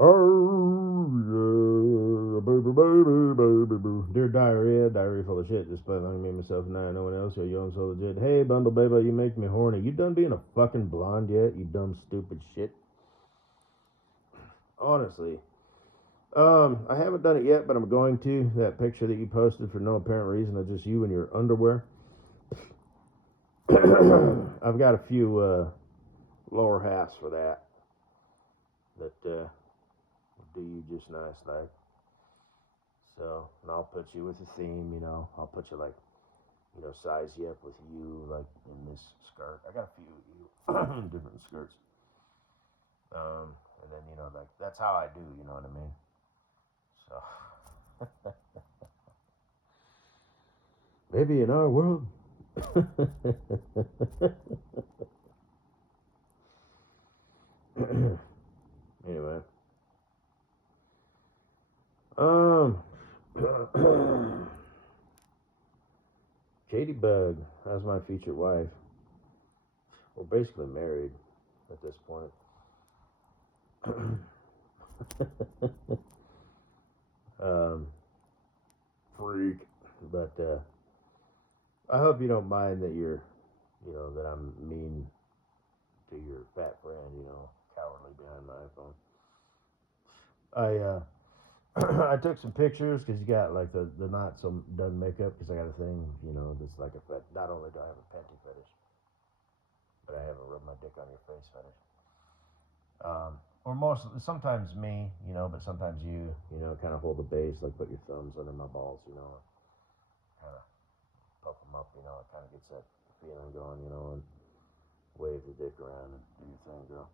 Oh, yeah, baby, baby, baby, boo. Dear diarrhea full of shit. Just playing me, myself, and I, no one else. Yo, I'm so legit. Hey, Bundle Baby, you make me horny. You done being a fucking blonde yet? You dumb, stupid shit. Honestly. I haven't done it yet, but I'm going to. That picture that you posted for no apparent reason of just you in your underwear. I've got a few lower halves for that. That do you just nice, like. So, and I'll put you with a theme, you know. I'll put you like, you know, size you up with you, like in this skirt. I got a few different skirts. And then, you know, like, that's how I do, you know what I mean? So, maybe in our world. Anyway. Um, Katie Bug, that's my featured wife. We're basically married at this point. um, Freak. But I hope you don't mind that you know, that I'm mean to your fat friend, you know, cowardly behind my iPhone. I took some pictures because you got like the not so done makeup because I got a thing, you know, that's like a fet. Not only do I have a panty fetish, but I have a rub my dick on your face fetish. Or sometimes me, you know, but sometimes you know, kind of hold the base, like put your thumbs under my balls, you know, kind of puff them up, you know, it kind of gets that feeling going, you know, and wave the dick around and do your thing, girl.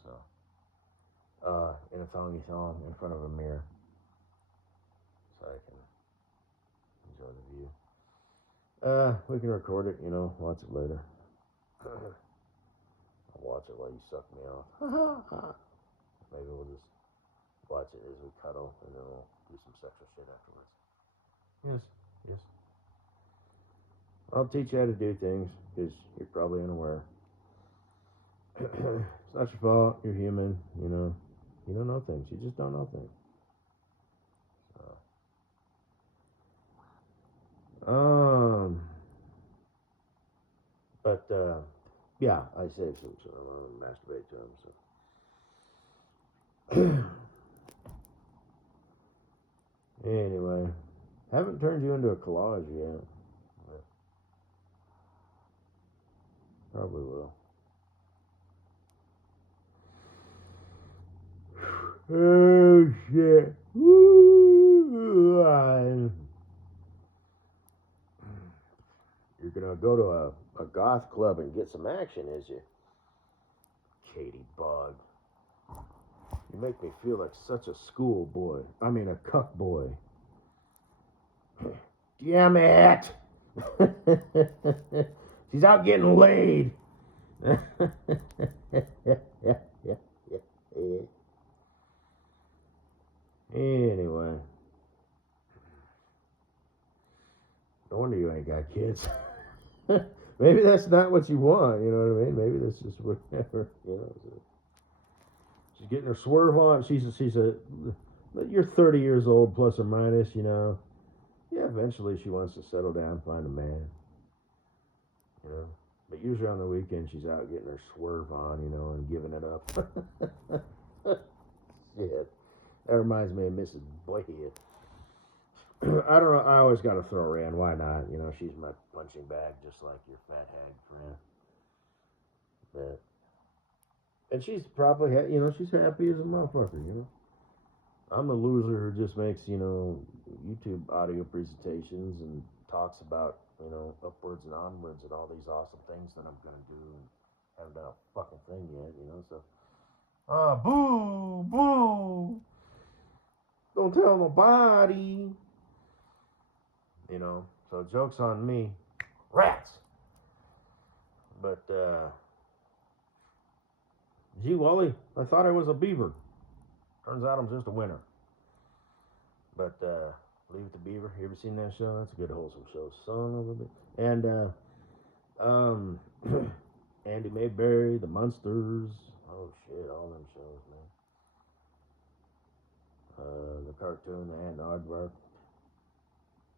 So, in a thongy thong in front of a mirror, so I can enjoy the view. We can record it, you know, watch it later. I'll watch it while you suck me off. Maybe we'll just watch it as we cuddle, and then we'll do some sexual shit afterwards. Yes, yes. I'll teach you how to do things, because you're probably unaware. It's not your fault. You're human, you know. You don't know things. You just don't know things. But yeah, I saved some, so I want to masturbate to them. So anyway, haven't turned you into a collage yet. But probably will. Oh shit! Woo! You're gonna go to a goth club and get some action, is you? Katie Bug. You make me feel like such a schoolboy. I mean, a cuck boy. Damn it! She's out getting laid. Anyway, no wonder you ain't got kids. Maybe that's not what you want. You know what I mean? Maybe that's just whatever. You know. So she's getting her swerve on. She's a. You're 30 years old plus or minus. You know. Yeah, eventually she wants to settle down, find a man. You know. But usually on the weekend she's out getting her swerve on. You know, and giving it up. Shit. That reminds me of Mrs. Boyhead. I don't know. I always got to throw her in. Why not? You know, she's my punching bag, just like your fat hag friend. But and she's probably, you know, she's happy as a motherfucker. You know, I'm the loser who just makes, you know, YouTube audio presentations and talks about, you know, upwards and onwards and all these awesome things that I'm gonna do and haven't done a fucking thing yet. You know, so boo, boo. Don't tell nobody. You know, so joke's on me. Rats. But, gee, Wally, I thought I was a beaver. Turns out I'm just a winner. But, Leave It to Beaver. You ever seen that show? That's a good, wholesome show. Son of a bitch. And, Andy Mayberry, The Munsters. Oh, shit, all them shows, man. The cartoon, the ant aardvark,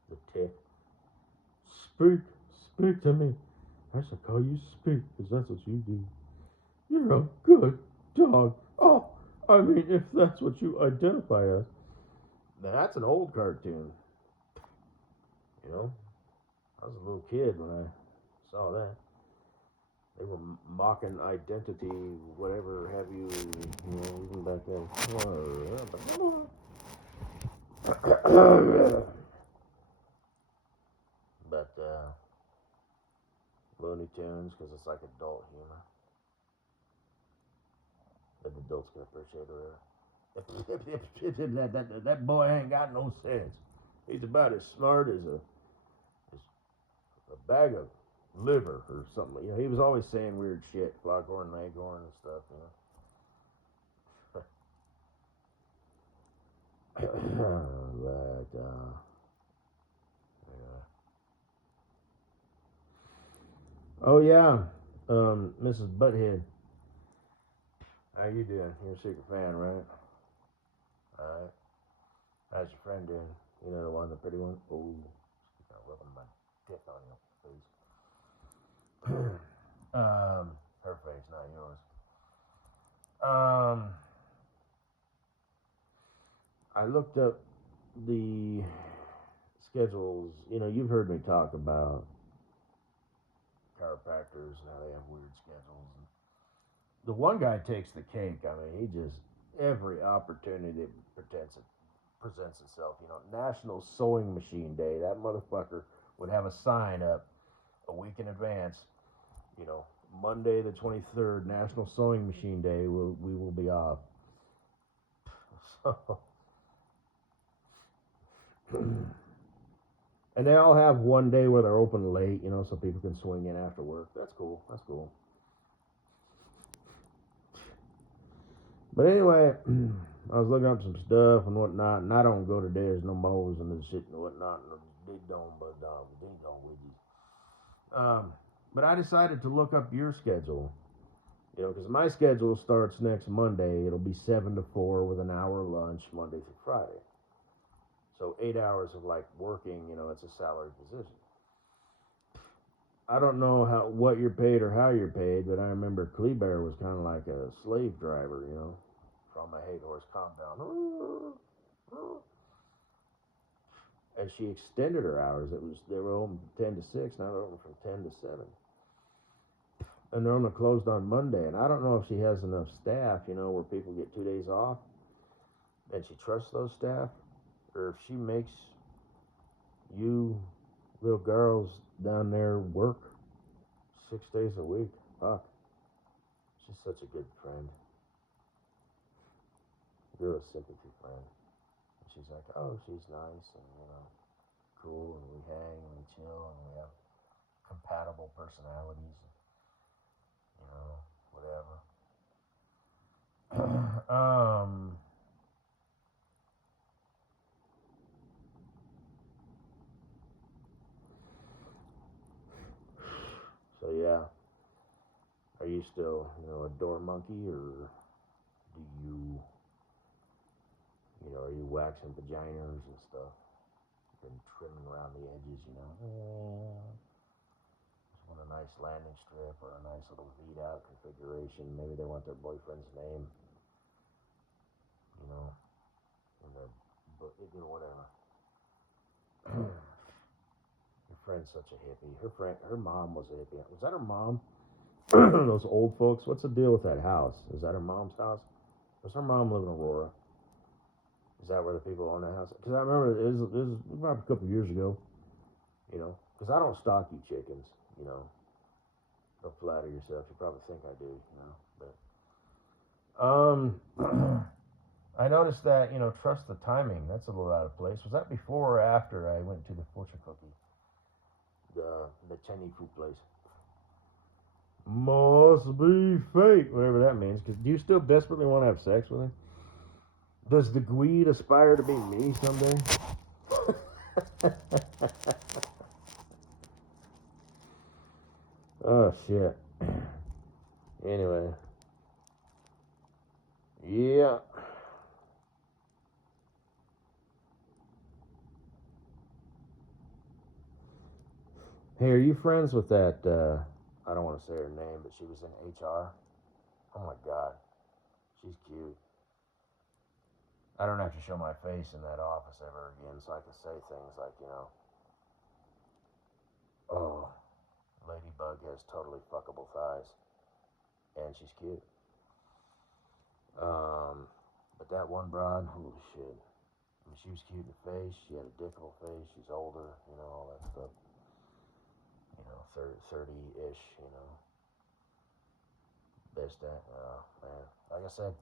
the tick. Speak, speak to me. I shall call you Speak, because that's what you do. You're a good dog. Oh, I mean, if that's what you identify as. Now, that's an old cartoon. You know, I was a little kid when I saw that. They were mocking identity, whatever have you, even back then. But, Looney Tunes, because it's like adult humor. That the adults can appreciate it. That boy ain't got no sense. He's about as smart as a bag of liver or something. You know, he was always saying weird shit, Foghorn Leghorn and stuff. You know. But yeah. Oh yeah, Mrs. Butthead. How you doing? You're a secret fan, right? Alright. How's your friend doing? You know the one, the pretty one? Oh, she's got rubbing my dick on your face. Her face, not yours. I looked up the schedules. You know, you've heard me talk about chiropractors and how they have weird schedules. And the one guy takes the cake. I mean, he just every opportunity presents itself. You know, National Sewing Machine Day. That motherfucker would have a sign up a week in advance. You know, Monday the 23rd, National Sewing Machine Day. We will be off. So. And they all have one day where they're open late, you know, so people can swing in after work. That's cool. That's cool. But anyway, I was looking up some stuff and whatnot, and I don't go to There's No Mo's and this shit and whatnot, and but I decided to look up your schedule, you know, because my schedule starts next Monday. It'll be 7 to 4 with an hour lunch Monday through Friday. So 8 hours of like working, you know, it's a salary position. I don't know what you're paid or how you're paid, but I remember Kleber was kind of like a slave driver, you know, from a hay horse compound. And she extended her hours. They were open 10 to 6. Now they're open from 10 to 7. And they're only closed on Monday. And I don't know if she has enough staff, you know, where people get 2 days off, and she trusts those staff, or if she makes you little girls down there work 6 days a week. Fuck. She's such a good friend. You're a sympathy friend. And she's like, oh, she's nice and, you know, cool, and we hang and we chill and we have compatible personalities, you know, whatever. So yeah, are you still, you know, a door monkey, or do you, you know, are you waxing vaginas and stuff and trimming around the edges, you know? Just want a nice landing strip or a nice little V-out configuration. Maybe they want their boyfriend's name, you know, in their book, you know, whatever. Your friend's such a hippie. Her mom was a hippie. Was that her mom? Those old folks. What's the deal with that house? Is that her mom's house? Does her mom live in Aurora? Is that where the people own that house? Because I remember it was about a couple years ago. You know, because I don't stalk you chickens. You know, don't flatter yourself. You probably think I do. You know, but I noticed that, you know, trust the timing. That's a little out of place. Was that before or after I went to the fortune cookie? The Chinese food place. Must be fate, whatever that means. Cause do you still desperately want to have sex with him? Does the Gweed aspire to be me someday? Oh shit. Anyway. Yeah. Hey, are you friends with that? I don't want to say her name, but she was in HR. Oh my God, she's cute. I don't have to show my face in that office ever again, so I can say things like, oh, Ladybug has totally fuckable thighs, and she's cute. But that one broad, holy shit. I mean, she was cute in the face. She had a dickable face. She's older, all that stuff. 30-ish, this, that. Oh, man. Like I said,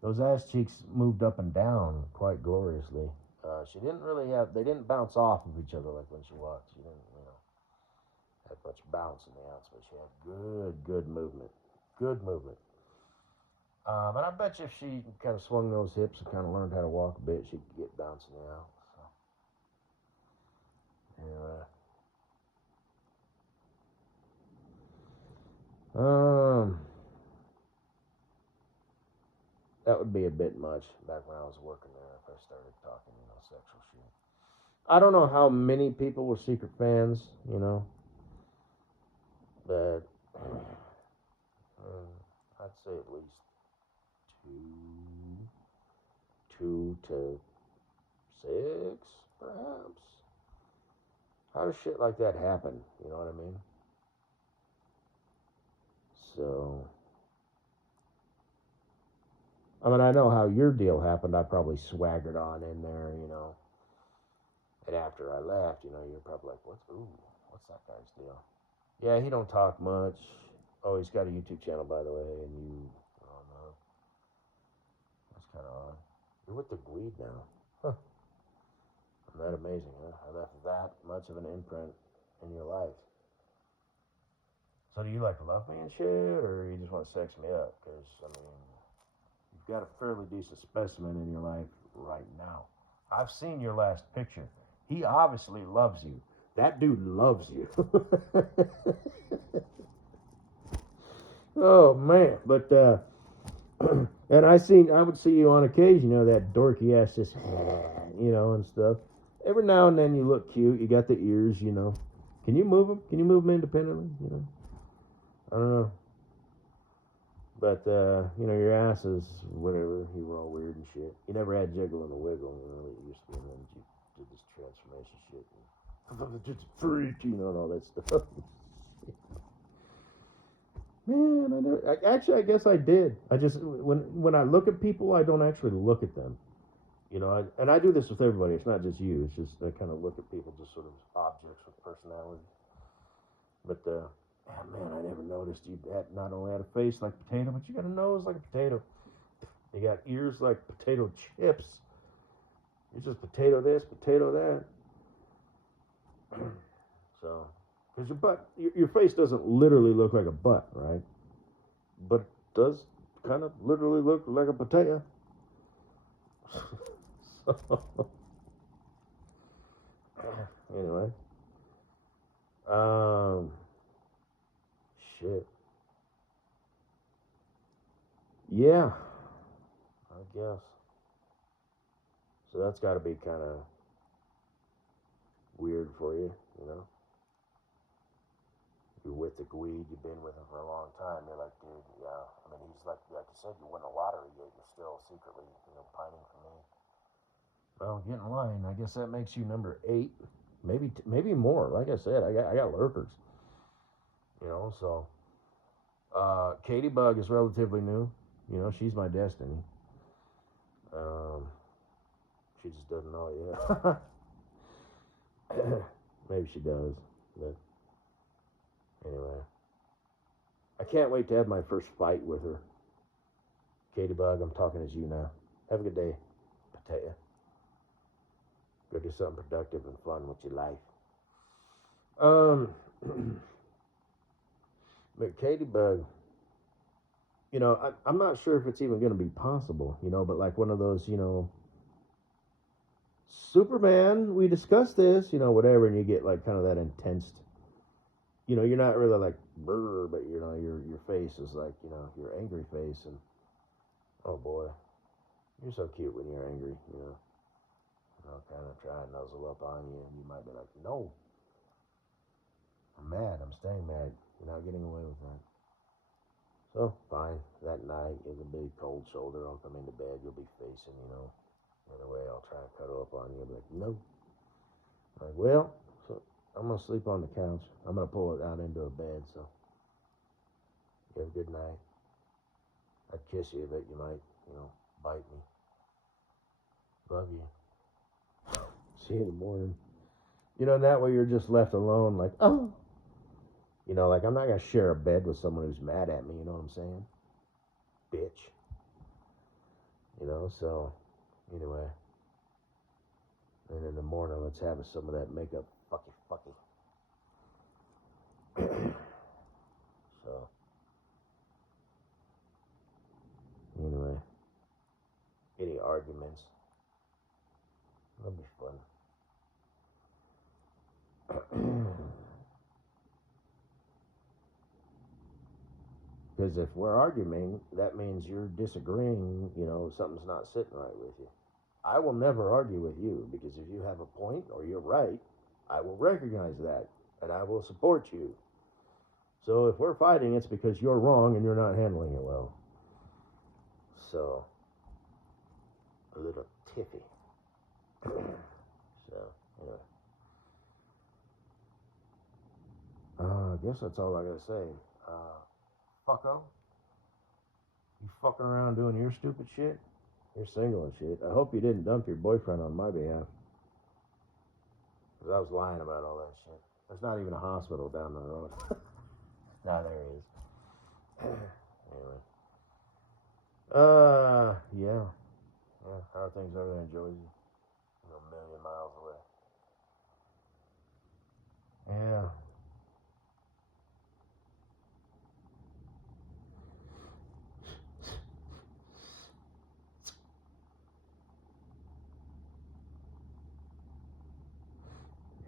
those ass cheeks moved up and down quite gloriously. She didn't really they didn't bounce off of each other like when she walked. She didn't, have much bounce in the ounce, but she had good movement. Good movement. And I bet you if she kind of swung those hips and kind of learned how to walk a bit, she could get bouncing out. So, anyway. That would be a bit much back when I was working there if I started talking, sexual shit. I don't know how many people were secret fans, but I'd say at least two to six, perhaps. How does shit like that happen? You know what I mean? So, I mean, I know how your deal happened. I probably swaggered on in there, And after I left, you're probably like, what's that guy's deal? Yeah, he don't talk much. Oh, he's got a YouTube channel, by the way, and oh no, that's kind of odd. You're with the Gweed now. Huh. Isn't that amazing, huh? I left that much of an imprint in your life. So do you, love me and shit, or you just want to sex me up? Because, I mean, you've got a fairly decent specimen in your life right now. I've seen your last picture. He obviously loves you. That dude loves you. Oh, man. But, and I would see you on occasion, that dorky ass just, and stuff. Every now and then you look cute. You got the ears, Can you move them? Can you move them independently? I don't know. But, your ass is whatever. You were all weird and shit. You never had jiggle and a wiggle, It used to be, and then you did this transformation shit. And just a freak, and all that stuff. Man, I guess I did. I just, when I look at people, I don't actually look at them. And I do this with everybody. It's not just you. It's just I kind of look at people just sort of objects with personality. But, man, I never noticed you not only had a face like a potato, but you got a nose like a potato. You got ears like potato chips. You're just potato this, potato that. So, because your butt, your face doesn't literally look like a butt, right? But it does kind of literally look like a potato. So, anyway. Shit. Yeah, I guess. So that's got to be kind of weird for you, You're with the Gweed, you've been with him for a long time. You're like, dude, yeah. I mean, he's like you said, you won a lottery, yet you're still secretly, pining for me. Well, get in line. I guess that makes you number 8, maybe more. Like I said, I got lurkers, So, Katie Bug is relatively new. She's my destiny. She just doesn't know it yet. Maybe she does, but anyway. I can't wait to have my first fight with her. Katie Bug, I'm talking as you now. Have a good day, potato. Go do something productive and fun with your life. But Katie Bug, I'm not sure if it's even going to be possible, but like one of those, Superman, we discussed this, whatever, and you get like kind of that intense, you're not really like brr, but your face is like, your angry face, and oh boy, you're so cute when you're angry, I'll kind of try and nuzzle up on you, and you might be like, no, I'm mad. I'm staying mad. You're not getting away with that. So, fine. That night, it'll be cold shoulder. I'll come into bed. You'll be facing, the other way. I'll try and cuddle up on you. I'll be like, no. I'm like, well, so I'm going to sleep on the couch. I'm going to pull it out into a bed, so you have a good night. I'd kiss you, but you might, bite me. Love you. See you in the morning. That way you're just left alone, like, oh. Like I'm not going to share a bed with someone who's mad at me, you know what I'm saying? Bitch. So, anyway. And in the morning, let's have some of that makeup fucky. So, anyway. Any arguments? That'll be fun. Because if we're arguing, that means you're disagreeing, something's not sitting right with you. I will never argue with you, because if you have a point or you're right, I will recognize that, and I will support you. So if we're fighting, it's because you're wrong and you're not handling it well. So, a little tiffy. So, anyway. I guess that's all I gotta say. Fucko. You fucking around doing your stupid shit? You're single and shit. I hope you didn't dump your boyfriend on my behalf. Because I was lying about all that shit. There's not even a hospital down the road. Now there is. Anyway. Yeah. How are things over there in Georgia? A million miles away. Yeah.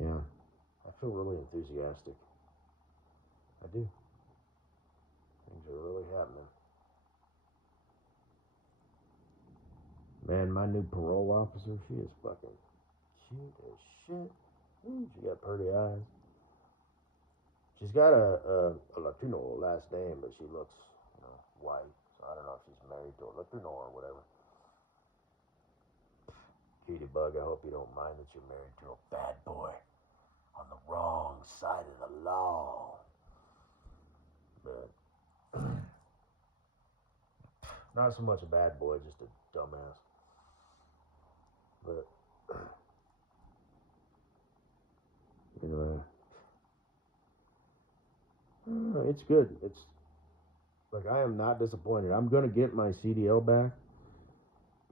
Yeah. I feel really enthusiastic. I do. Things are really happening. Man, my new parole officer, she is fucking cute as shit. Ooh, she got pretty eyes. She's got a Latino last name, but she looks, white. So I don't know if she's married to a Latino or whatever. Cutie bug, I hope you don't mind that you're married to a bad boy on the wrong side of the law. But not so much a bad boy, just a dumbass. But anyway, it's good. It's like I am not disappointed. I'm gonna get my CDL back,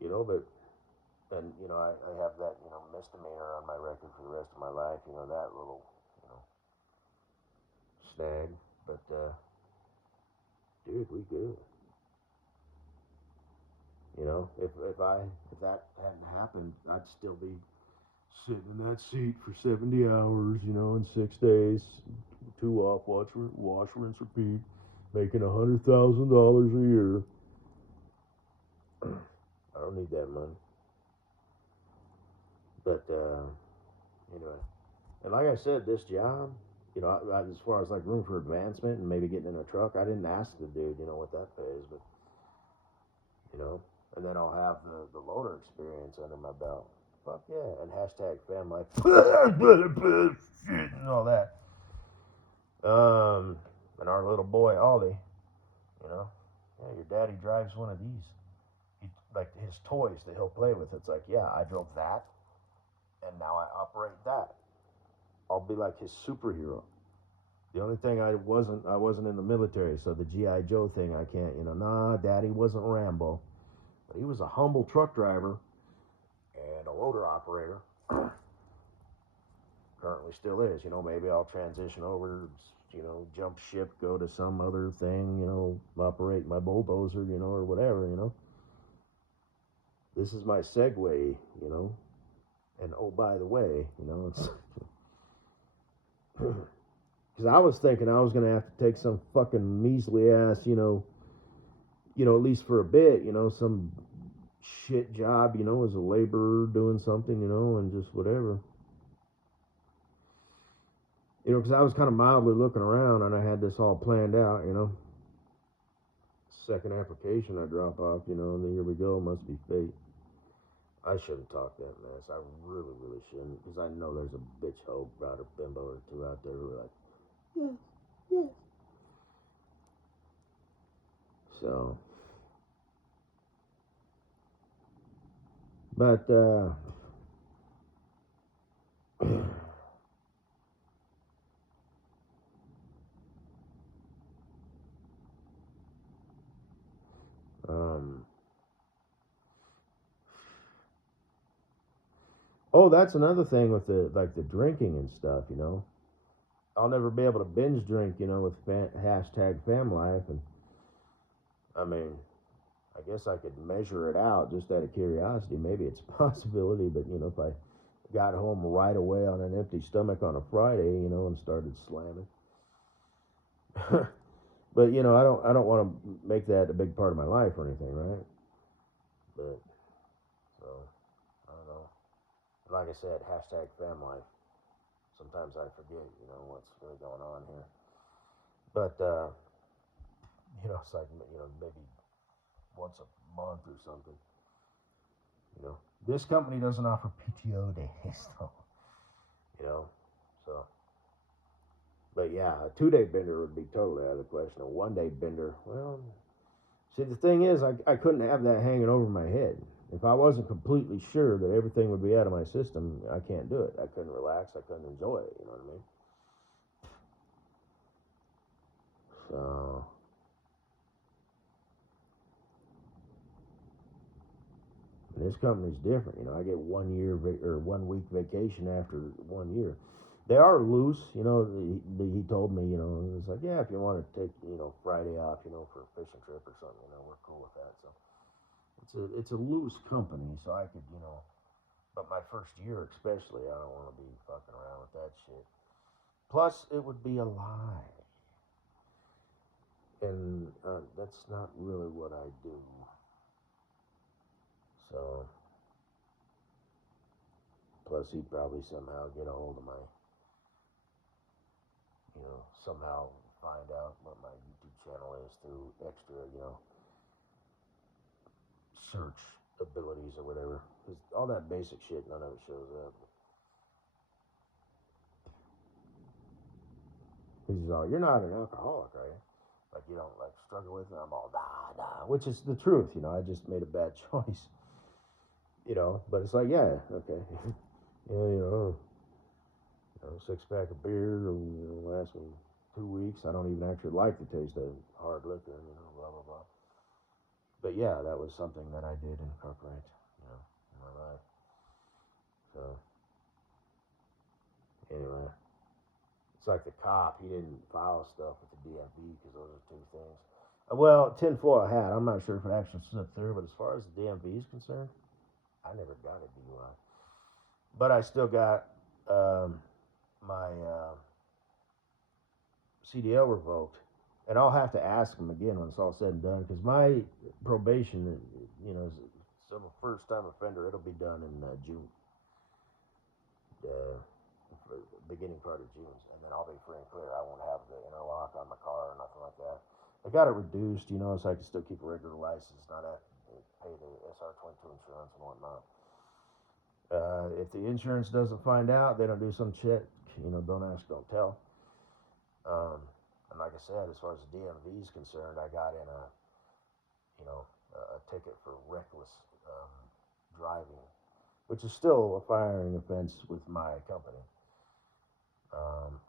but and I have that misdemeanor on my record for the rest of my life. That little snag. But dude, we good. If that hadn't happened, I'd still be sitting in that seat for 70 hours, in 6 days, 2 off, wash, rinse, repeat, making $100,000 a year. I don't need that money. But anyway, and like I said, this job, as far as like room for advancement and maybe getting in a truck, I didn't ask the dude, what that pays, but and then I'll have the loader experience under my belt. Fuck yeah, and hashtag fam life and all that. And our little boy Ollie, yeah, your daddy drives one of these. Like his toys that he'll play with. It's like, yeah, I drove that, and now I operate that. I'll be like his superhero. The only thing I wasn't in the military, so the G.I. Joe thing I can't, nah, daddy wasn't Rambo. But he was a humble truck driver and a loader operator. Currently still is, maybe I'll transition over, jump ship, go to some other thing, operate my bulldozer, or whatever, This is my segue, and oh, by the way, it's because I was thinking I was going to have to take some fucking measly ass, at least for a bit, some shit job, as a laborer doing something, and just whatever. You know, because I was kind of mildly looking around and I had this all planned out, you know. Second application I drop off, you know, and then here we go, must be fate. I shouldn't talk that mess. I really, really shouldn't, because I know there's a bitch hoe about a bimbo or two out there who are like, yes, yes. So, but, um, oh, that's another thing with the, like the drinking and stuff, you know. I'll never be able to binge drink, you know, with hashtag fam life. And I mean, I guess I could measure it out just out of curiosity. Maybe it's a possibility, but you know, if I got home right away on an empty stomach on a Friday, you know, and started slamming. But you know, I don't want to make that a big part of my life or anything, right? But so I don't know. Like I said, hashtag fam life. Sometimes I forget, you know, what's really going on here. But you know, it's like, you know, maybe once a month or something. You know, this company doesn't offer PTO days, though. You know, so. But yeah, a 2 day bender would be totally out of the question. A 1 day bender, well, see, the thing is, I couldn't have that hanging over my head. If I wasn't completely sure that everything would be out of my system, I can't do it. I couldn't relax. I couldn't enjoy it. You know what I mean? So, this company's different. You know, I get 1 year or 1 week vacation after 1 year. They are loose, you know. He told me, you know, it's like, yeah, if you want to take, you know, Friday off, you know, for a fishing trip or something, you know, we're cool with that. So it's a loose company, so I could, you know. But my first year, especially, I don't want to be fucking around with that shit. Plus, it would be a lie, and that's not really what I do. So, plus he'd probably somehow get a hold of my, you know, somehow find out what my YouTube channel is through extra, you know, search abilities or whatever. Because all that basic shit, none of it shows up. He's all, you're not an alcoholic, are you? Like, you don't, like, struggle with it? I'm all, nah, which is the truth, you know. I just made a bad choice, you know. But it's like, yeah, okay. Yeah, you know, 6 pack of beer will, you know, last me 2 weeks. I don't even actually like the taste of hard liquor, you know, blah, blah, blah. But yeah, that was something that I did incorporate, you know, in my life. So, anyway, it's like the cop, he didn't file stuff with the DMV because those are two things. Well, tinfoil hat, I'm not sure if it actually slipped through, but as far as the DMV is concerned, I never got a DUI. But I still got my CDL revoked. And I'll have to ask them again when it's all said and done because my probation, you know, is some first time offender. It'll be done in June, uh, beginning part of June, and then I'll be free and clear. I won't have the interlock on my car or nothing like that. I got it reduced, you know, so I can still keep a regular license, not have to pay the SR22 insurance and whatnot. If the insurance doesn't find out, they don't do some shit. You know, don't ask, don't tell. Um, and like I said, as far as the DMV is concerned, I got in a, you know, a ticket for reckless driving, which is still a firing offense with my company. Um,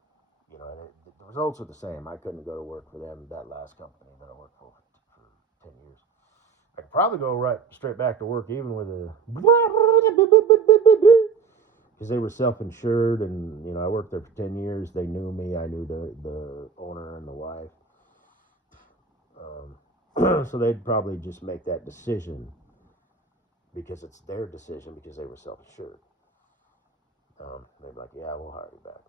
you know, and the results are the same. I couldn't go to work for them, that last company that I worked for 10 years. I could probably go right straight back to work even with a, because they were self-insured, and you know, I worked there for 10 years. They knew me. I knew the owner and the wife. So they'd probably just make that decision because it's their decision because they were self-insured. They'd be like, yeah, we'll hire you back.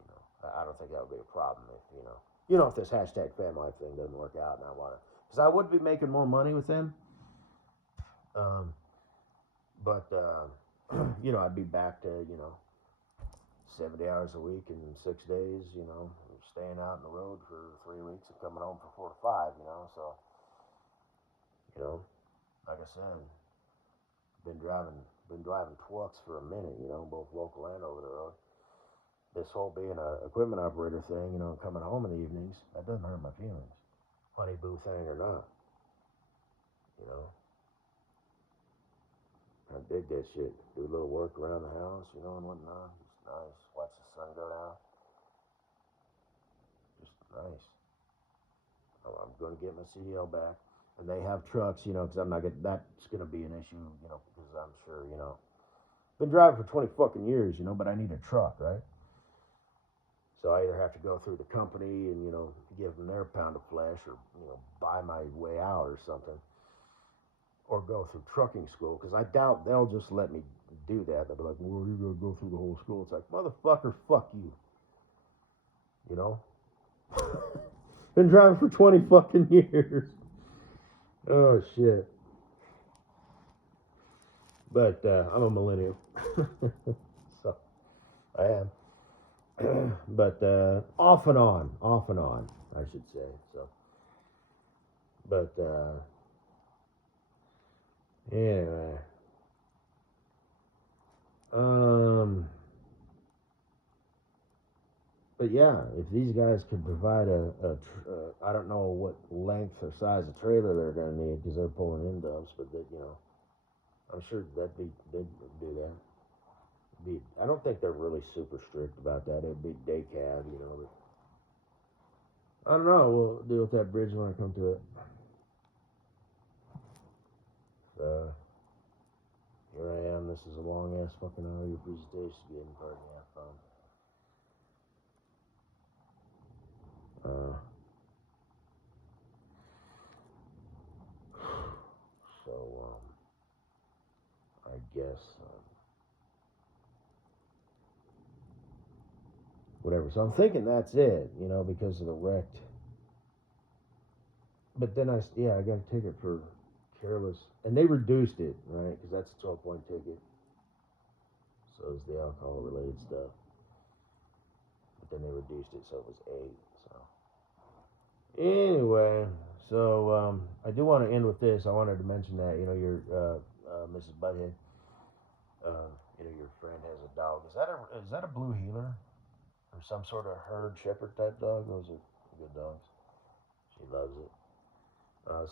You know, I don't think that would be a problem if, you know, if this hashtag fan life thing doesn't work out and I want to, because I would be making more money with them. But you know, I'd be back to, you know, 70 hours a week and 6 days, you know, staying out on the road for 3 weeks and coming home for 4 to 5, you know. So, you know, like I said, been driving trucks for a minute, you know, both local and over the road. This whole being a equipment operator thing, you know, coming home in the evenings, that doesn't hurt my feelings, honey boo thing or not, you know. I dig that shit. Do a little work around the house, you know, and whatnot. It's nice. Watch the sun go down. Just nice. I'm going to get my CDL back. And they have trucks, you know, because I'm not getting, that's going to be an issue, you know, because I'm sure, you know, been driving for 20 fucking years, you know, but I need a truck, right? So I either have to go through the company and, you know, give them their pound of flesh or, you know, buy my way out or something. Or go through trucking school, because I doubt they'll just let me do that. They'll be like, well, you're going to go through the whole school. It's like, motherfucker, fuck you. You know? Been driving for 20 fucking years. Oh, shit. But I'm a millennial. So, I am. But off and on, I should say. So, but anyway. But yeah, if these guys could provide I don't know what length or size of trailer they're going to need because they're pulling in dumps, but that, you know, I'm sure they'd do that. I don't think they're really super strict about that. It'd be day cab, you know. But I don't know. We'll deal with that bridge when I come to it. So here I am. This is a long ass fucking audio presentation. Getting part of that phone. So I guess whatever. So I'm thinking that's it, you know, because of the wrecked. But then I got a ticket for careless, and they reduced it, right? Because that's a 12-point ticket. So is the alcohol related stuff. But then they reduced it, so it was 8. So anyway, so I do want to end with this. I wanted to mention that, you know, your Mrs. Butthead, you know, your friend has a dog. Is that a blue heeler or some sort of herd shepherd type dog? Those are good dogs. She loves it.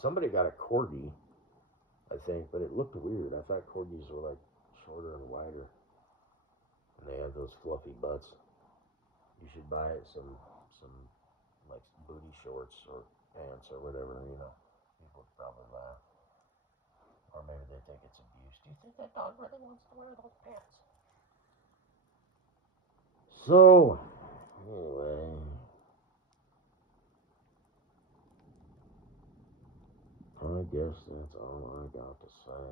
Somebody got a corgi, I think, but it looked weird. I thought corgis were like shorter and wider, and they have those fluffy butts. You should buy it some like booty shorts or pants or whatever, you know. People would probably laugh, or maybe they think it's abuse. Do you think that dog really wants to wear those pants? So anyway. I guess that's all I got to say.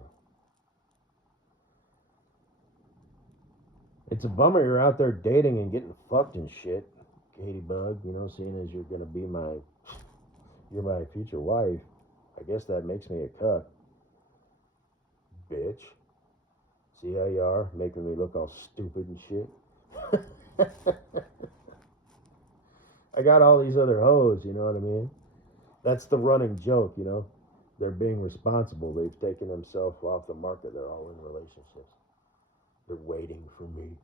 It's a bummer you're out there dating and getting fucked and shit, Katie Bug, you know, seeing as you're gonna be you're my future wife. I guess that makes me a cuck. Bitch. See how you are? Making me look all stupid and shit. I got all these other hoes, you know what I mean? That's the running joke, you know? They're being responsible. They've taken themselves off the market. They're all in relationships. They're waiting for me.